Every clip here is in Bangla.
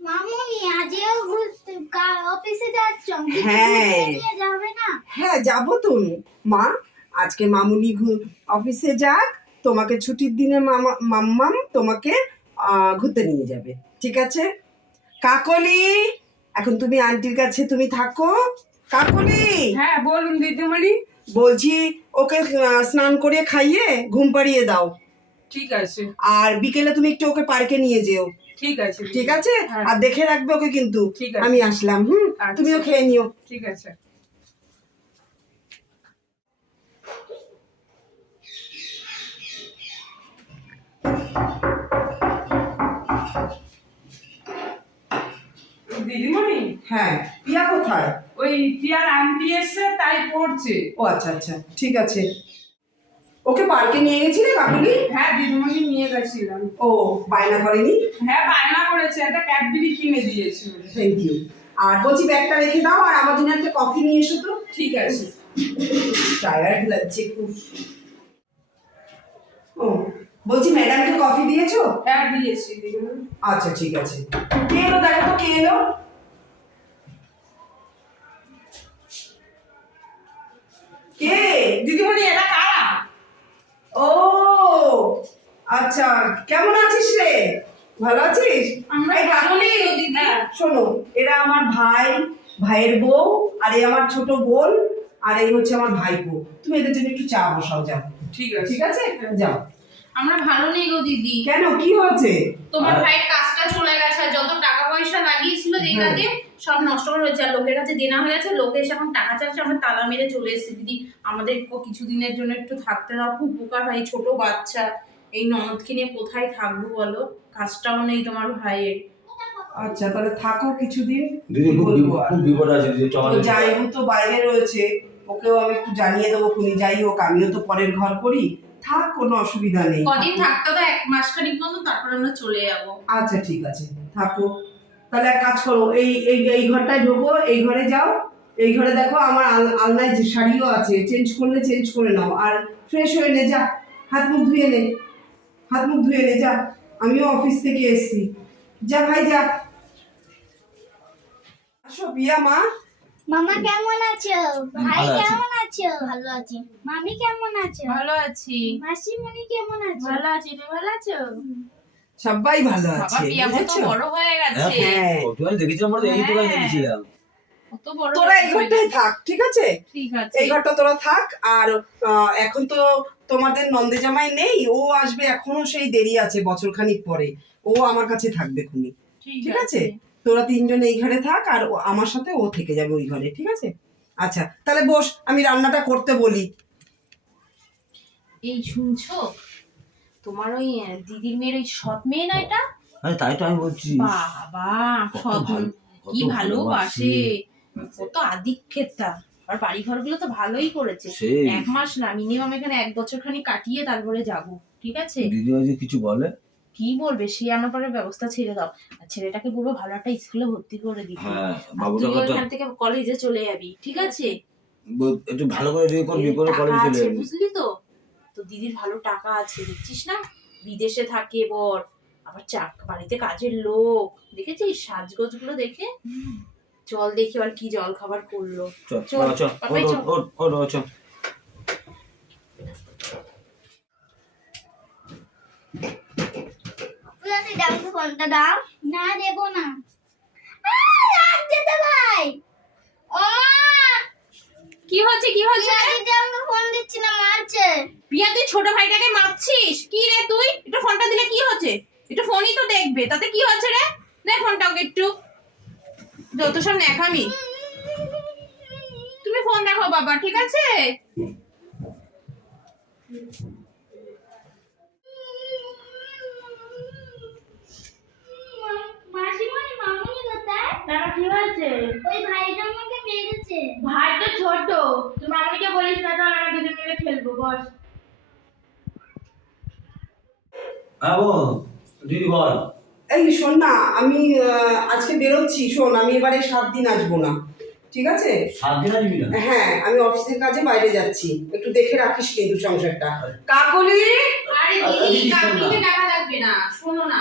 মামুনি আজও ঘুরতে অফিসে যাচ্ছ? হ্যাঁ। যাবে না? হ্যাঁ যাব তো। মা আজকে মামুনি অফিসে যাক তোমাকে ছুটির দিনে মামা মাম্মাম তোমাকে ঘুরতে নিয়ে যাবে। ঠিক আছে? কাকলি এখন তুমি আন্টির কাছে তুমি থাকো। কাকলি! হ্যাঁ বলুন দিদিমণি। বলছি ওকে স্নান করে খাইয়ে ঘুম পাড়িয়ে দাও। ঠিক আছে। আর বিকেলে তুমি একটু ওকে পার্কে নিয়ে যেও। ঠিক আছে ঠিক আছে? হ্যাঁ। আর দেখে রাখবে ওকে কিন্তু। ঠিক আমি আসলাম হুম? আচ্ছা। তুমিও খেয়ে নিও। ঠিক আছে। দিদিমণি হ্যাঁ। পিয়া কোথায়? ওই টিয়ার আন্টি এসছে তাই পড়ছে। ও আচ্ছা আচ্ছা। ঠিক আছে। ওকে পার্কে নিয়ে গেছিলে কাকুলি? হ্যাঁ দিদিমণি নিয়ে গেছিলাম। ও বায়না করেনি? হ্যাঁ বায়না করেছে একটা ক্যাডবেরি কিনে দিয়েছে থ্যাংক ইউ আর বলছি ব্যাগটা রেখে দাও আর আমার জন্য একটা কফি নিয়ে এসো তো। ঠিক আছে। টায়ার্ড লাগছে খুব। ও বলছি ম্যাডামকে কফি দিয়েছ? হ্যাঁ দিয়েছি আচ্ছা ঠিক আছে। কে এলো দেখো তো কে এলো? কে? দিদিমণি এটা কারা ও আচ্ছা কেমন আছিস রে? ভালো আছিস। শোনো এরা আমার ভাই ভাইয়ের বউ আর এই আমার ছোট বোন আর এই হচ্ছে আমার ভাইপো। তুমি এদের জন্য একটু চা বসাও যাও। ঠিক আছে। ঠিক আছে? যাও। আমরা ভালো নেই গো দিদি। কেন? কি হয়েছে? তোমার ভাইয়ের কাজটা চলে গেছে আর যত টাকা পয়সা লাগিয়েছিল যে। কাজে সব নষ্ট করে হয়েছে আর লোকের কাছে দেনা হয়ে গেছে লোকে এসে এখন টাকা চাচ্ছে আমরা তালা মেরে চলে এসেছি। দিদি আমাদের কিছুদিনের জন্য একটু থাকতে দাও খুব উপকার হয় ছোট বাচ্চা। এই ননদকে নিয়ে কোথায় থাকব বলো? কাজটাও নেই তোমার ভাইয়ের। আচ্ছা তাহলে থাকো কিছুদিন। দিদি খুব খুব বিপদ আছে দিদি জাইবু তো বাইরে রয়েছে। ওকেও আমি একটু জানিয়ে দেবো খুনি। যাই হোক আমিও তো পরের ঘর করি। থাক কোনো অসুবিধা নেই। কদিন থাকতে তো এক মাস খানিক মতো তারপর আমরা চলে যাব। আচ্ছা ঠিক আছে। থাকো। তাহলে এক কাজ করো এই এই এই ঘরটায় ঢোকো এই ঘরে যাও এই ঘরে দেখো আমার আল- আলনায় যে শাড়িও আছে চেঞ্জ করলে চেঞ্জ করে নাও। আর ফ্রেশ হয়ে নে যা হাত মুখ ধুয়ে নে হাত মুখ ধুয়ে নে যা আমিও অফিস থেকে এসেছি। যা ভাই যা। আসো বিয়া মা। মামা কেমন আছো? ভাই ভালো আছি। কেমন আছো? ভালো আছি। মামি কেমন আছো? ভালো আছি। মাসিমণি কেমন আছো? ভালো আছি তুমি ভালো আছো? সবাই ভালো আছে বড় হয়ে গেছে। হ্যাঁ দেখেছিলাম হ্যাঁ। দেখেছিলাম। তোরা এই ঘরটাই থাক ঠিক আছে? এই ঘরটা তোরা থাক আর আহ, এখন তো তোমাদের নন্দে জামাই নেই ও আসবে এখনও সেই দেরি আছে বছর খানিক পরে। ও আমার কাছে থাকবে খুনি। ঠিক আছে? তোরা তিনজন এই ঘরে থাক আর ও- আমার সাথে ও থেকে যাবে ওই ঘরে ঠিক আছে? আচ্ছা তাহলে বস আমি রান্নাটা করতে বলি। এই শুনছো? তোমার ওই দিদির মেয়ের ওই সৎ মেয়ে না এটা? আরে তাই তো আমি বলছি। বাবা সৎ কি ভালোবাসে। কত আদিক্ষেতা। আর বাড়ি ঘরগুলো তো ভালোই করেছে। এক মাস না মিনিমাম এখানে এক বছর খানি কাটিয়ে তারপরে যাব ঠিক আছে? দিদি যদি কিছু বলে? কি বলবে? সে আমার পরে ব্যবস্থা ছেড়ে দাও। আর ছেলেটাকে বলব ভালো একটা স্কুলে ভর্তি করে দিতে হ্যাঁ তুই ওখান থেকে কলেজে চলে যাবি ঠিক আছে? একটু ভালো করে দিয়ে করবি করে টাকা চলে যাবি। বুঝলি তো? তো দিদির ভালো টাকা আছে দেখছিস না? বিদেশে থাকে বর আবার চাক বাড়িতে কাজের লোক দেখেছিস? সাজগোজগুলো দেখে চল দেখি আর কি জল খাবার করল। চল চল, চল। ফোনটা দাও। না দেব না আহ, লাগছে তো ভাই ও মা কি হচ্ছে কি হচ্ছে? আদিত্য আমাকে ফোন দিচ্ছি না মারছে। পিয়া তুই ছোট ভাইটাকে মারছিস? কি রে তুই? একটু ফোনটা দিলে কি হচ্ছে? একটু ফোনই তো দেখবে। তাতে কি হচ্ছে রে? দে ফোনটা ওকে একটু। যত সব নেখামি তুমি ফোন দেখো বাবা ঠিক আছে মাসিমণি মামুনি দাঁড়া কি হয়েছে? ওই ভাইটা আমাকে মেরেছে। ভাই তো ছোট। তুই মামনিকে বলিস না চল আমরা দুজন মিলে খেলব বস। হ্যাঁ বল দিদি বল। এই শোন না আমি আজকে বেরোচ্ছি শোন আমি এবারে সাত দিন আসব না ঠিক আছে? সাত দিন আসবি না? হ্যাঁ আমি অফিসের কাজে বাইরে যাচ্ছি একটু দেখে রাখিস কিন্তু সংসারটা। কাকলি? আরে আরে দিদি না। টাকা লাগবে না শোনো না।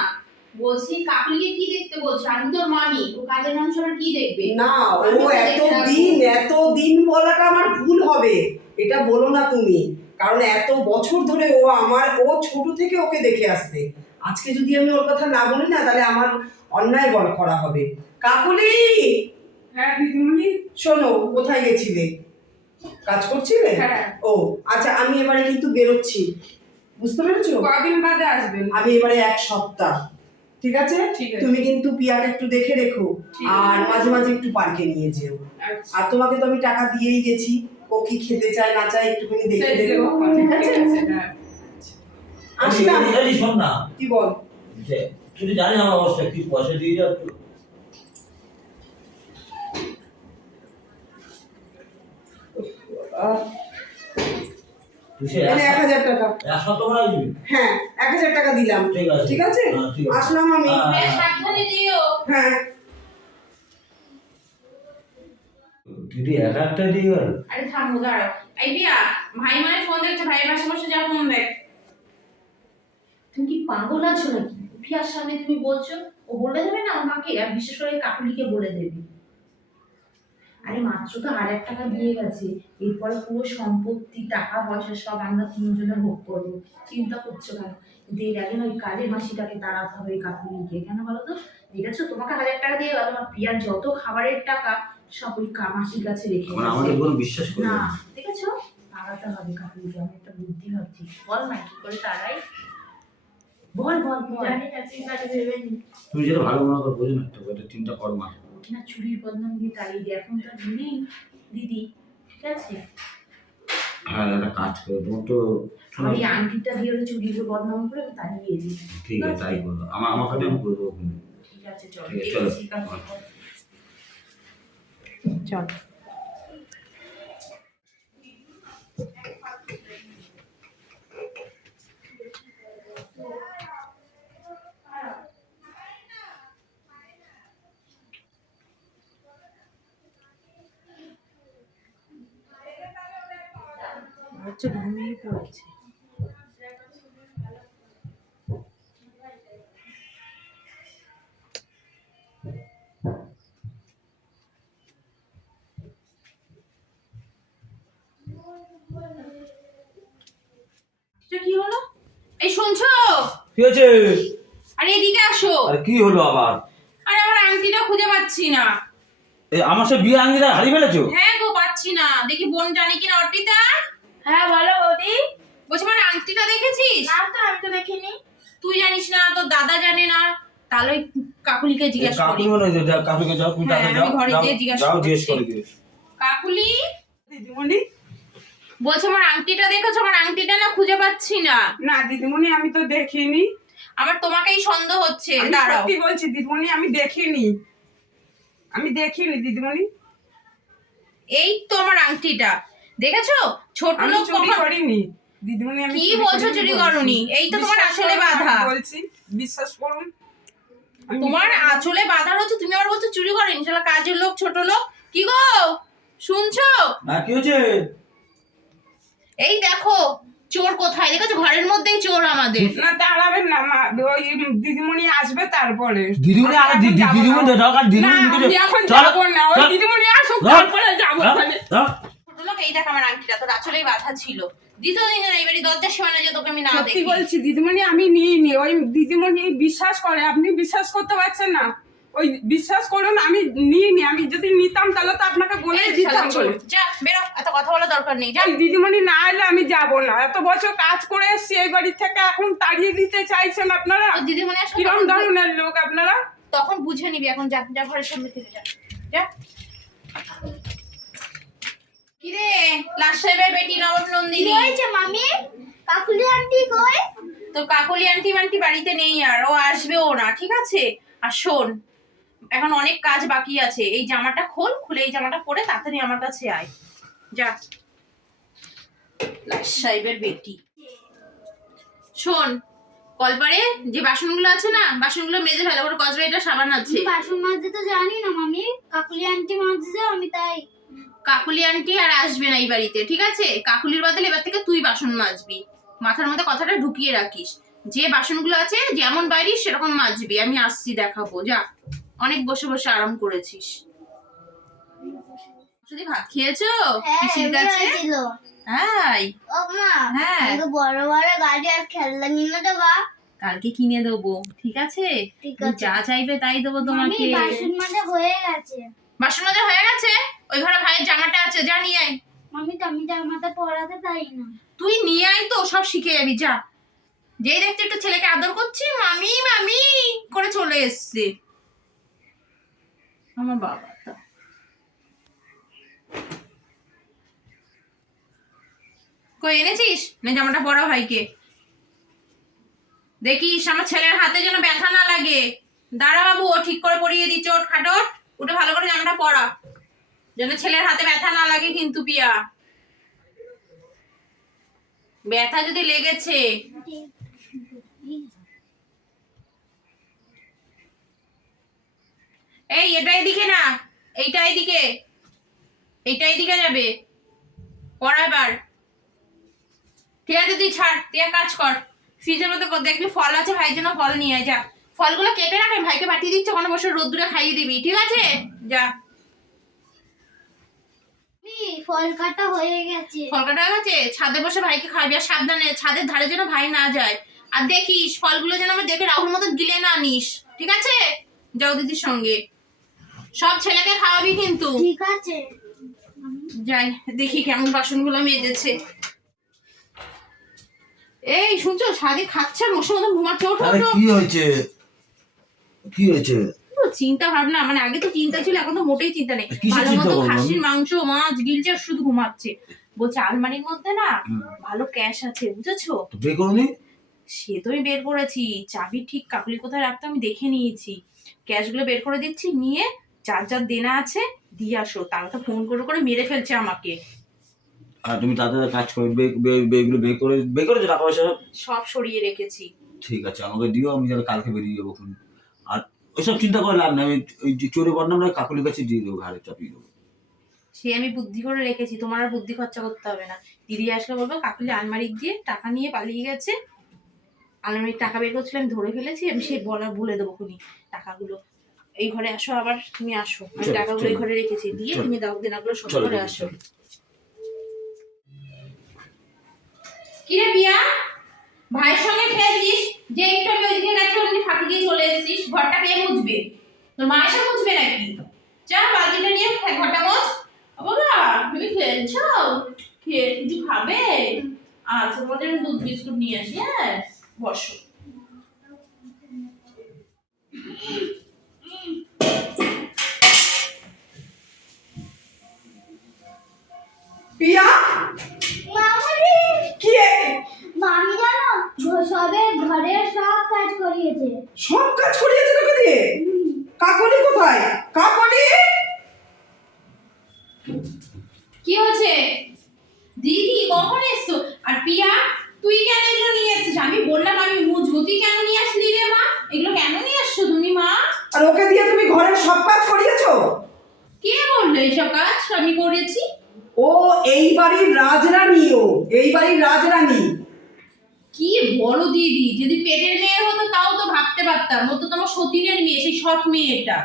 বলছি কাকুলিকে কি দেখতে বলছো? আমি তোর মামি ও কাজের মানুষ আবার কি দেখবে? না ও এত দিন এত দিন বলাটা আমার ভুল হবে এটা বলো না তুমি। কারণ এত বছর ধরে ও আমার ও ছোট থেকে ওকে দেখে আসছে। আজকে যদি আমি ওর কথা না বলি না তাহলে আমার অন্যায় বড় করা হবে। কাকুলি! হ্যাঁ দিদিমণি। শোনো কোথায় গেছিলে? কাজ করছিলে? হ্যাঁ। ও আচ্ছা আমি এবারে কিন্তু বেরোচ্ছি। বুঝতে পেরেছ? কদিন বাদে আসবেন? আমি এবারে এক সপ্তাহ। ঠিক আছে? তুমি কিন্তু পিয়াকে একটু দেখে রেখো। আর মাঝে মাঝে একটু পার্কে নিয়ে যেও। আচ্ছা। আর তোমাকে তো আমি টাকা দিয়েই গেছি। ও কি খেতে চায় না চায় একটুখানি দেখে দেবো। ঠিক আছে? হ্যাঁ। আসলাম শোন না। কি বল? যে, তুই জানিস আমার অবস্থা কি পয়সা দিয়ে যাও একটু। আহ, এক এক- হাজার টাকা। এক সপ্তাহ করে আসবি হ্যাঁ এক হাজার টাকা দিলাম। ঠিক আছে। ঠিক আছে? ঠিক আছে। আসলাম আমি। হ্যাঁ। বেশ সাবধানে দিও। দিদি এক একটা দিয়ে গেল আরে থামো দাঁড়াও। এই বিয়া ভাই মানে ফোন দেখছে ভাই পাশে বসে যা ফোন দেখ। তুমি কি পাগল আছো নাকি? পিয়ার সামনে তুমি বলছো ও বলে দেবে না আমাকে? আর বিশেষ করে কাকুলিকে বলে দেবে। আরে মাত্র তো হাজার টাকা দিয়ে গেছে। এরপরে পুরো সম্পত্তি টাকা পয়সা সব আমরা তিনজনে ভোগ করব। চিন্তা করছ কেন? কিন্তু এর আগে ওই কাজের মাসিটাকে তাড়াতে হবে এই কাকুলিকে। কেন বলো তো? দেখেছ? তোমাকে হাজার টাকা দিয়ে গেল। পিয়ার যত খাবারের টাকা সব ওই মাসির কাছে রেখে আমাদের কোনো বিশ্বাস করি না। দেখেছ? তাড়াতে হবে আমি একটা বুদ্ধি ভাবছি বল না কি করে তাড়াই? বল বল বল। জানি না কাজে ভেবে নি। তুমি যেটা ভালো মনে করো বোঝো না তো এটা তিনটা কর মার না চুরির বদনাম দিয়ে তাড়িয়ে দিই এখন তো নেই দিদি ঠিক আছে? হ্যাঁ একটা কাজ করো তোমার তো আমি আংটিটা দিয়ে চুরির বদনাম করে আমি তাড়িয়ে দিই। ঠিক আছে তাই করো আমার আমার কাছে আমি করে দেবো ঠিক আছে চল। চলো। ঠিক আছে চল। হচ্ছে ঘুমিয়ে পড়েছে। কি হলো? এই শুনছো? কি আরে এদিকে আসো। আর কি হলো আবার? আরে আমার আংটিটা খুঁজে পাচ্ছি না। এই আমার সে বিয়ে আঙ্গিরা হারিয়ে ফেলেছো? হ্যাঁ গো পাচ্ছি না। দেখি বোন জানি কিনা অর্পিতা। হ্যাঁ বলো বৌদি। বলছি আমার আংটিটা দেখেছিস? না তো আমি তো দেখিনি। তুই জানিস না তোর দাদা জানে না। তাহলে কাকুলিকে জিজ্ঞেস কাকু করি। মনে যাও, কাকুকে যাও তুমি হ্যাঁ, আমি যাও। ঘরে গিয়ে জিজ্ঞাসা যাও জিজ্ঞেস করে দিও কাকুলি? দিদিমণি? বলছে আমার আংটিটা দেখেছ? আমার আংটিটা না খুঁজে পাচ্ছি না। না দিদিমণি আমি তো দেখিনি। আমার তোমাকেই সন্দেহ হচ্ছে দাঁড়াও। সত্যি বলছি দিদিমণি আমি দেখিনি। আমি দেখিনি দিদিমণি। এই তো আমার আংটিটা। দেখেছ? ছোট লোক চুরি করিনি। দিদিমণি আমি কি বলছো চুরি করনি? এই তো তোমার আসলে বাধা। বলছি বিশ্বাস করুন। তোমার আঁচলে বাঁধা হচ্ছে তুমি আবার বলছো চুরি করেনি। শালা কাজের লোক ছোট লোক। কি গো? শুনছো? না কি হচ্ছে এই দেখো চোর কোথায়? দেখেছ? ঘরের মধ্যেই চোর আমাদের। না দাঁড়াবেন না মা ওই দিদিমণি আসবে তারপরে। দিদিমণি আর এখন দিদিমণি। দরকার দিদিমণি এখন চলো, যাব না। ওই দিদিমণি আসুক তারপরে যাব ওখানে। লোক এই দেখ আমার আংটিটা তোর আঁচলেই বাঁধা ছিল। দ্বিতীয় দিন দরজার সীমানা যে তোকে আমি না দেখি বলছি দিদিমণি আমি ওই দিদিমণি বিশ্বাস করে আপনি বিশ্বাস করতে পারছেন না। ওই বিশ্বাস করুন আমি নিইনি আমি যদি নিতাম তাহলে তো আপনাকে বলে দিতাম। যা বেরো এত কথা বলার দরকার নেই যা। দিদিমণি না এলে আমি যাব না। এত বছর কাজ করে এসছি এই বাড়ি থেকে এখন তাড়িয়ে দিতে চাইছেন আপনারা? দিদিমণি কিরম ধরনের লোক আপনারা? তখন বুঝে নিবি এখন যা যা ঘরের সামনে থেকে যা যা। কিরে লাশ সাহেবের বেটি নবাব কি নন্দিনী হয়েছে মামি? কাকুলি আন্টি কই? তোর কাকলি আন্টি মান্টি বাড়িতে নেই আর ও আসবেও না ঠিক আছে? আর শোন এখন অনেক কাজ বাকি আছে এই জামাটা খোল খুলে এই জামাটা পরে তাড়াতাড়ি আমার কাছে আয়। যা। লাশ সাহেবের বেটি। শোন কলপারে যে বাসনগুলো আছে না বাসনগুলো মেজে ভালো করে কসবাইটা সাবান আছে। বাসন মাজতে তো জানি না মামি কাকুলি আন্টি মাজছে আমি তাই কাকুলি আন্টি আর আসবে না এই বাড়িতে ঠিক আছে? কাকুলির বদলে এবার থেকে তুই বাসন মাজবি। মাথার মধ্যে কথাটা ঢুকিয়ে রাখিস। যে বাসনগুলো আছে যেমন বাইরে সেরকম মাজবি। আমি আসছি দেখাবো যা। অনেক বসে বসে আরাম করেছিস। ভাত খেয়েছো? হ্যাঁ পিসির কাছে? তাই হ্যাঁ। বড় বড় গাড়ি আর খেলনা নিয়ে দেবা কালকে কিনে দেবো ঠিক আছে? যা চাইবে তাই দেবো তোমাকে। বাসন মাজা হয়ে গেছে। বাসন মাজা হয়ে গেছে? ওই ঘরে ভাইয়ের জামাটা আছে যা নিয়ে আয়। মামি তো আমি জামাটা পরাতে পারি না। তুই নিয়ে আয় তো সব শিখে যাবি যা। যেই দেখছি একটু ছেলেকে আদর করছি মামি মামি করে চলে এসছে। আমার বাবা তো। কই এনেছিস? না জামাটা পরা ভাইকে। দেখিস আমার ছেলের হাতে যেন ব্যথা না লাগে। দাঁড়া বাবু ও ঠিক করে পরিয়ে দিচ্ছে ওট খাটোট উঠে ভালো করে জামাটা পরা। যেন ছেলের হাতে ব্যথা না লাগে কিন্তু পিয়া। ব্যথা যদি লেগেছে। এই, এটা এদিকে না। এইটা এইদিকে এইটা এইদিকে যাবে। পড়াবার ঠিক আছে ছাড়। তুই কাজ কর। ফ্রিজের মধ্যে দেখবি ফল আছে, ভাইয়ের জন্য ফল নিয়ে যা। ফলগুলো কেটে রাখ ভাইকে পাঠিয়ে দিচ্ছে, কোনো বসে রোদ্দুরে খাইয়ে দিবি। ঠিক আছে? যা। ফল কাটা হয়ে গেছে। ফল কাটা হয়ে গেছে? ছাদে বসে ভাইকে খাওয়াবি আর সাবধানে ছাদের ধারে যেন ভাই না যায়। আর দেখিস ফলগুলো যেন দেখে রাহুল মতো গিলে না নিস। ঠিক আছে? যাও দিদির সঙ্গে। সব ছেলেকে খাওয়াবি কিন্তু। ঠিক আছে। যাই দেখি কেমন বাসনগুলো মেজেছে। এই শুনছো? সাদি খাচ্ছে আর মশার মতো ঘুমাচ্ছে ওঠো। কি হয়েছে? কি হয়েছে? চিন্তা ভাবনা মানে আগে তো চিন্তা ছিল এখন তো মোটেই চিন্তা নেই। ভালো মতো খাসির মাংস মাছ গিলছে শুধু ঘুমাচ্ছে। বলছে আলমারির মধ্যে না ভালো ক্যাশ আছে বুঝেছ? সে তো আমি বের করেছি চাবি ঠিক কাকুলি কোথায় রাখতে আমি দেখে নিয়েছি। ক্যাশগুলো বের করে দিচ্ছি নিয়ে যার যার দেনা আছে দিয়ে আসো। তারা তো ফোন করে করে মেরে ফেলছে আমাকে। আর তুমি তাদের কাজ করে বেগুলো বের করে বের করেছ টাকা পয়সা সব? সরিয়ে রেখেছি। ঠিক আছে আমাকে দিও আমি তাহলে কালকে বেরিয়ে যাব আর ওইসব চিন্তা করে লাভ নেই। আমি ওই চোরে বদনামটা কাকুলির কাছে দিয়ে দেবো ঘাড়ে চাপিয়ে দেবো। সে আমি বুদ্ধি করে রেখেছি তোমার আর বুদ্ধি খরচা করতে হবে না। দিদি আসলে বলব কাকুলি আলমারি দিয়ে টাকা নিয়ে পালিয়ে গেছে। আলমারির টাকা বের করছিল আমি ধরে ফেলেছি আমি সে বলা বলে দেবো খুনি টাকাগুলো। এই ঘরে আসো আবার তুমি আসো। আমি টাকাগুলো এই ঘরে রেখেছি দিয়ে তুমি দাও দেনাগুলো শোধ চলো করে আসো। কিরে বিয়া ভাইয়ের সঙ্গে খেয়েছিস যে আমি ওইদিকে গেছি অমনি ফাঁকি দিয়ে চলে এসেছিস? ঘরটা কে মুছবে? তোর মা এসে মুছবে নাকি? যা বালতিটা নিয়ে খে- ঘরটা মোছ। বাবা তুমি খেয়েছো খেয়ে কিছু খাবে? আচ্ছা তোমাদের দুধ বিস্কুট নিয়ে আসি হ্যাঁ? বসো। পিয়া? মামুনি কি মামি সবে ঘরের সব কাজ করিয়েছে। সব কাজ করিয়েছে তোকে দিয়ে? কাকলি কোথায়? কাকলি? কি হয়েছে? দিদি কখন এসছো? আর পিয়া তুই কেন এগুলো নিয়ে আসছিস আমি বললাম আমি মুছবো তুই কেন নিয়ে আসলি রে মা? এগুলো কেন নিয়ে আসছো তুমি মা? আর ওকে দিয়ে তুমি ঘরের সব কাজ করিয়েছো? কে বলল এইসব কাজ? আমি করেছি। ও এই বাড়ির রাজরানী ও। এই বাড়ির রাজরানী। কি বলো দিদি? যদি পেটের মেয়ে হতো তাও তো ভাবতে পারতাম। ও তো তোমার সতীনের মেয়ে সেই সৎ মেয়েটা।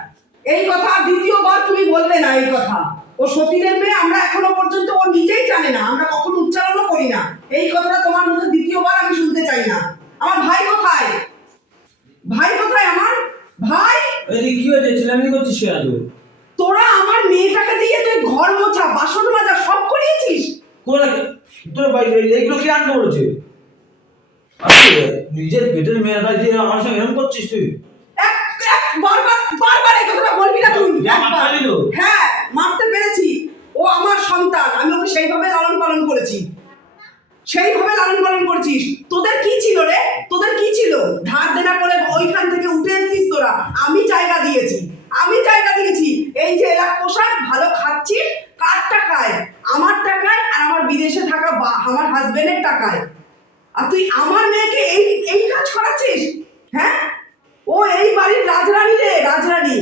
এই কথা দ্বিতীয়বার তুমি বলবে না এই কথা। ও সতীনের মেয়ে আমরা এখনও পর্যন্ত ও নিজেই জানে না আমরা কখনো উচ্চারণও করি না। এই কথাটা তোমার মুখে দ্বিতীয়বার আমি শুনতে চাই না। আমার ভাই কোথায়? ভাই কোথায় আমার? ভাই? এই কি হয়েছে? ছেলেমেয়ে করছিস সে আজ তোরা আমার মেয়েটাকে দিয়ে তুই ঘর মোছা বাসন মাজা সব করিয়েছিস? কোন তোর বাড়ি এইগুলো কি আনতে বলেছে নিজের পেটের মেয়েটা যে আমার সঙ্গে এরকম করছিস তুই? বারবার বারবার এই কথাটা বলবি না তুই। হ্যাঁ মারতে পেরেছি। ও আমার সন্তান আমি ওকে সেইভাবে লালন পালন করেছি। সেইভাবে লালন পালন করছিস। তোদের কি ছিল রে? তোদের কি ছিল? ধার দেনা করে ওইখান থেকে উঠে এসেছিস তোরা। আমি জায়গা দিয়েছি। আমি জায়গা দিয়েছি। এই যে এলাকা পোশাক ভালো খাচ্ছিস কার টাকায়? আমার টাকায় আর আমার বিদেশে থাকা বা- আমার হাজবেন্ডের টাকায়। আর তুই আমার মেয়েকে এই এই কাজ করাচ্ছিস? হ্যাঁ? ও এই বাড়ির রাজরানী রে রাজরানী।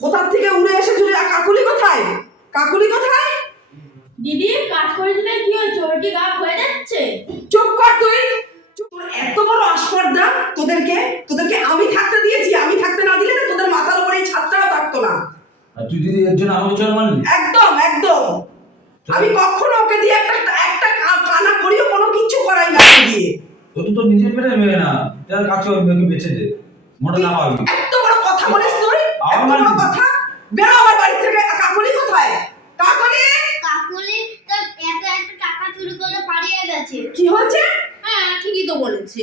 কোথার থেকে উড়ে এসেছিল আর কাকুলি কোথায়? কাকুলি কোথায়? দিদি কাজ করে দিলে কি হয়েছে ওর কি গা হয়ে যাচ্ছে। চুপ কর তুই। তোর এত বড় আসপর্দ তোদেরকে তোদেরকে আমি থাকতে দিয়েছি আমি থাকতে না দিলে না তোদের মাথার উপরে এই ছাদটাও থাকতো না। আর তুই দিদি এর জন্য আমাকে চল মারলি? একদম একদম। আমি কখনো ওকে দিয়ে একটা একটা কানা করিও কোনো কিছু করাই না ওকে দিয়ে তো না। তার কাছে ওই মেয়েকে বেঁচে দে। মোটা না পাবি এত বড় কথা বলিস তুই? আমার এত বড় কথা? বেরো আমার বাড়ি থেকে। কাকুলি কোথায়? কাকুলি? কাকুলি তো এত এত টাকা চুরি করে পালিয়ে গেছে। কি হয়েছে? হ্যাঁ ঠিকই তো বলেছে।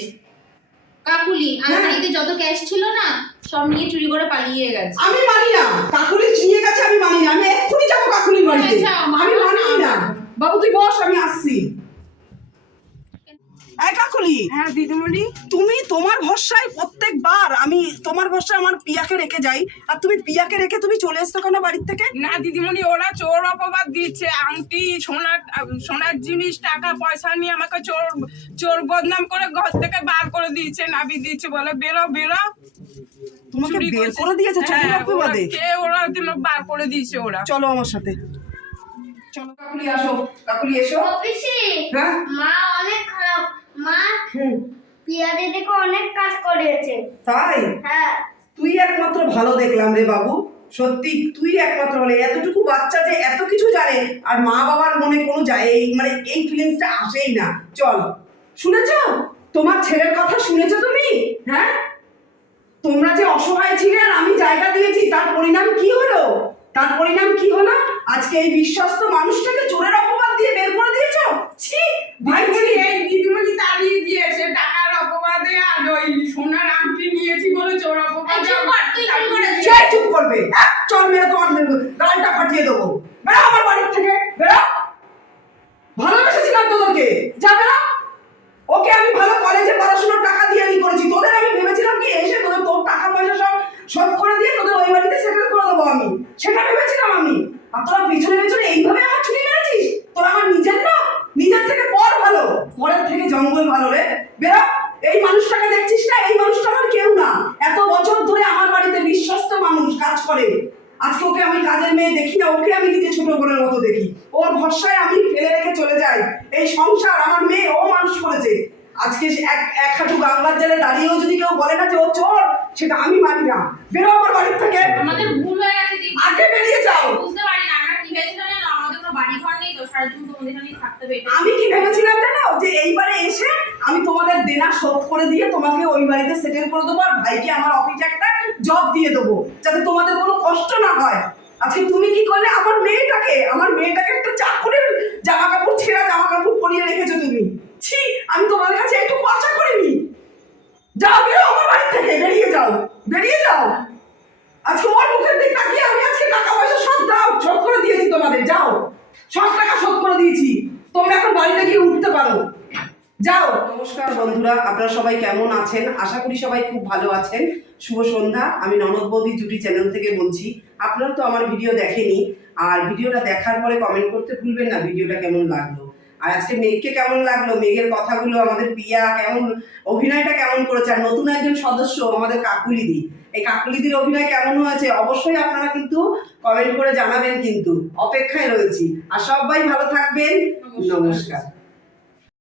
কাকুলি হ্যাঁ। আলমারিতে যত ক্যাশ ছিল না সব নিয়ে চুরি করে পালিয়ে গেছে। আমি মানি না। কাকুলি চিনিয়ে গেছে আমি মানি না। আমি এক্ষুনি যাব কাকুলির বাড়িতে। হ্যাঁ, আমি মানো মানি। না। বাবু তুই বস আমি আসছি। এই কাকুলি হ্যাঁ দিদিমণি। তুমি তোমার ভরসায় প্রত্যেকবার আমি তোমার ভরসায় আমার পিয়াকে রেখে যাই আর তুমি পিয়াকে রেখে তুমি চলে এসছো কেন বাড়ির থেকে? না দিদিমণি ওরা চোর অপবাদ দিচ্ছে। আংটি সোনার সোনার জিনিস টাকা পয়সা নিয়ে আমাকে চোর চোর বদনাম করে ঘর থেকে বার করে দিয়েছে নাবি দিয়েছে বলে। বেরো বেরো। তোমাকে বের করে দিয়েছে হ্যাঁ, ওরা অপবাদে? কে ওরা দিল বার করে দিয়েছে ওরা। চলো আমার সাথে। চলো কাকুলি আসো। কাকুলি এসো। অফিসে? হ্যাঁ? মা অনেক খারাপ। মা পিয়ারে দেখে অনেক কাজ করেছে। তাই? হ্যাঁ। তুই একমাত্র ভালো দেখলাম রে বাবু। সত্যি তুই একমাত্র বলে এতটুকু বাচ্চা যে এত কিছু জানে আর মা বাবার মনে কোনো এই মানে এই ফিলিংসটা আসেই না। চল। শুনেছ? তোমার ছেলের কথা শুনেছো তুমি? হ্যাঁ? তোমরা যে অসহায় ছিলে আর আমি জায়গা দিয়েছি তার পরিণাম কি হলো? তার পরিণাম কি হলো? আজকে এই বিশ্বস্ত মানুষটাকে চোরের অপবাদ দিয়ে বের করে দিয়েছ ছি ভাই এই দিদিমণি তাড়িয়ে দিয়েছে টাকার অপবাদে আর ওই সোনার আংটি নিয়েছি বলে চোর অপবাদে চুপ কর, তুই চুরি করেছিস। সে চুপ করবে এক চল মেরে তোমার গালটা ফাটিয়ে দেবো। বেরো আমার বাড়ির থেকে বেরো। ভালোবেসেছিলাম তোদেরকে ওকে আমি ভালো কলেজে পড়াশোনার টাকা দিয়ে আমি করেছি। তোদের আমি ভেবেছিলাম কি এসে তোদের তোর টাকা পয়সা সব শোধ করে দিয়ে তোদের ওই বাড়িতে সেটেল করে দেবো আমি। সেটা ভেবেছিলাম আমি। আর তোরা পিছনে পিছনে এইভাবে আমার ছুটি মেরেছিস তোরা আমার নিজের না নিজের থেকে পর ভালো পরের থেকে জঙ্গল ভালো রে। বেরো এই মানুষটাকে দেখছিস না? এই মানুষটা আমার কেউ না। এত বছর ধরে আমার বাড়িতে বিশ্বস্ত মানুষ কাজ করে। আজকে ওকে আমি কাজের মেয়ে দেখি না ওকে আমি নিজে ছোট বোনের মতো দেখি। ওর ভরসায় আমি ফেলে রেখে চলে যাই। এই সংসার আমার মেয়ে ও মানুষ করেছে। আজকে এক এক হাঁটু গাঙ্গার জলে দাঁড়িয়েও যদি কেউ বলে না যে ও চোর সেটা আমি মানি না। বেরো আমার বাড়ির থেকে। আমাদের ভুল হয়ে গেছে আগে বেরিয়ে যাও। বুঝতে পারি না আমরা কি আমাদের কোনো বাড়ি ঘর আমি কি ভেবেছিলাম জানো? যে এইবারে এসে আমি তোমাদের দেনা শোধ করে দিয়ে তোমাকে ওই বাড়িতে সেটেল করে দেবো আর ভাইকে আমার অফিসে একটা জব দিয়ে দেবো, যাতে তোমাদের কোনো কষ্ট না হয়। আজকে তুমি কি করলে? আমার মেয়েটাকে আমার মেয়েটাকে একটা চাকরির জামা কাপড় ছেঁড়া জামা কাপড় পরিয়ে রেখেছো তুমি। ছি, আমি তোমার কাছে একটু আশা করিনি। যাও, বেরো আমার বাড়ি থেকে, বেরিয়ে যাও বেরিয়ে যাও। আজকে ওর মুখের দিক তাকিয়ে আমি আজকে টাকা পয়সা সব দাও, শোধ করে দিয়েছি তোমাদের, যাও। সব টাকা শোধ করে দিয়েছি তোমরা এখন বাড়িতে গিয়ে উঠতে পারো যাও। নমস্কার বন্ধুরা আপনারা সবাই কেমন আছেন? আশা করি সবাই খুব ভালো আছেন। শুভ সন্ধ্যা আমি ননদ বৌদি জুটি চ্যানেল থেকে বলছি। আপনারা তো আমার ভিডিও দেখেনি আর ভিডিওটা দেখার পরে কমেন্ট করতে ভুলবেন না ভিডিওটা কেমন লাগল? আর আজকে মেঘকে কেমন লাগল? মেঘের কথাগুলো আমাদের পিয়া কেমন অভিনয়টা কেমন করেছে? আর নতুন একজন সদস্য আমাদের কাকুলিদি এই কাকুলিদির অভিনয় কেমন হয়েছে? অবশ্যই আপনারা কিন্তু কমেন্ট করে জানাবেন কিন্তু। অপেক্ষায় রয়েছি। আর সবাই ভালো থাকবেন। নমস্কার।